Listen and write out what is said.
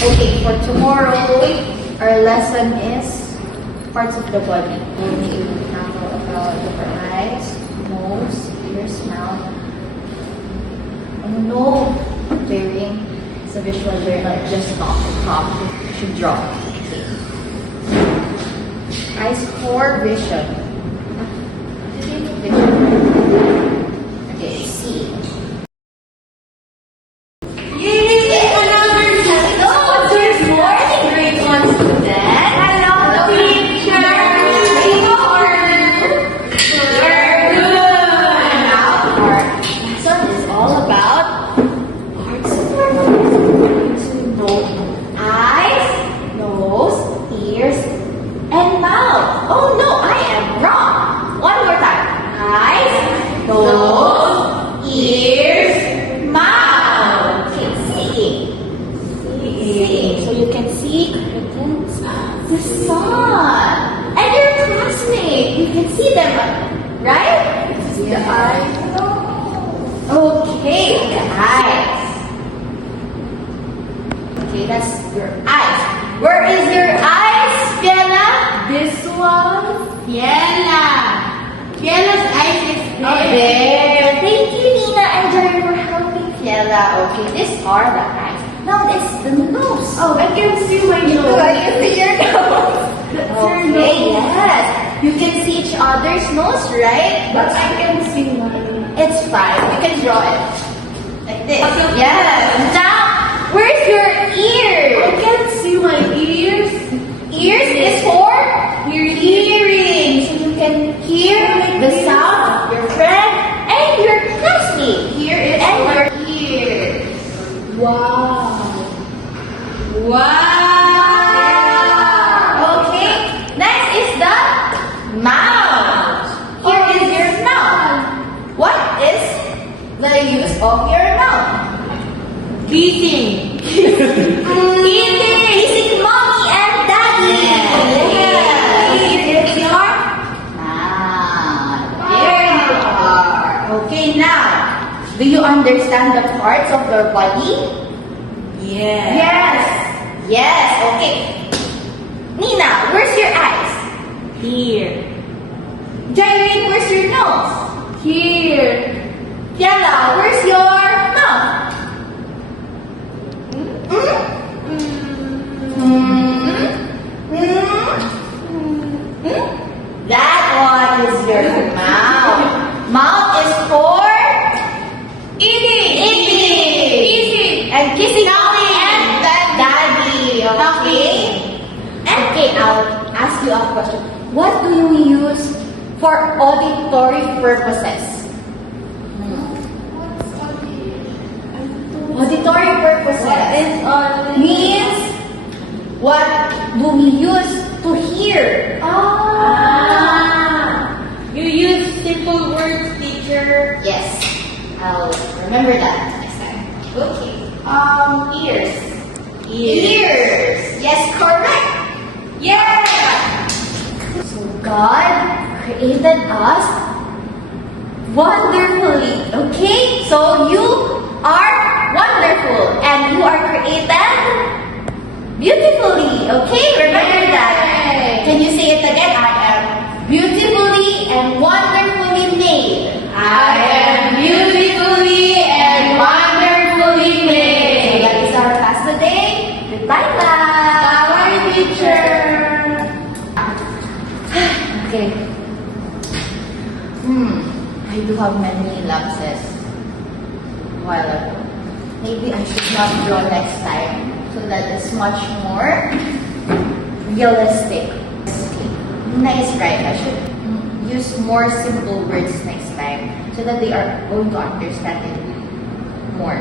Okay, for tomorrow, our lesson is parts of the body. We will tackle about your eyes, nose, ears, mouth. And no bearing. It's a visual journal. Just talk. You should draw. Okay. Eyes for vision. Okay, see. So you can see the sun and your classmate. You can see them, right? See the eyes. Okay, the eyes. Okay, that's your eyes. Where is your eyes, Fiona? This one, Fiona. Fiona's eyes is There. Thank you, Nina and Jerry, for helping Fiona. Okay, these are the eyes. Now it's the nose. Oh, I can see my nose. You see your nose. That's your Okay, nose. yes. You can see each other's nose, right? But I can see mine. It's fine. You can draw it. Like this. Okay. Yes. Now, where's your ear? I can see my ears. Ears is for hearing. So you can hear the sound of your friend and your classmate. Here is and your ear. Wow. Okay. Next is the mouth. Here is your mouth. What is the use of your mouth? Kissing. Kissing mommy and daddy. Yes. Here is your mouth. There you are. Okay, now, do you understand the parts of your body? Yes. Yes. Okay. Nina, where's your eyes? Here. Jerry, where's your nose? Here. Fiona, where's your mouth? That one is your mouth. Mouth is for eating. And kissing mommy and daddy. Okay. Okay, I'll ask you a question. What do you use for auditory purposes? Auditory purposes means what do we use to hear? You use simple words, teacher. Yes, I'll remember that next time. Okay. Ears. Yes, correct. Yeah. So God created us wonderfully. Okay? So you are wonderful and you are created beautifully. Okay? Remember that. Can you say it again? I am beautifully and wonderfully made. I am beautifully and wonderfully So made. that is our class today. Goodbye, class. Bye, teacher. Okay. I do have many lapses a while ago. Maybe I should not draw next time so that it's much more realistic. Okay. Nina is right. I should use more simple words next time so that they are going to understand it more.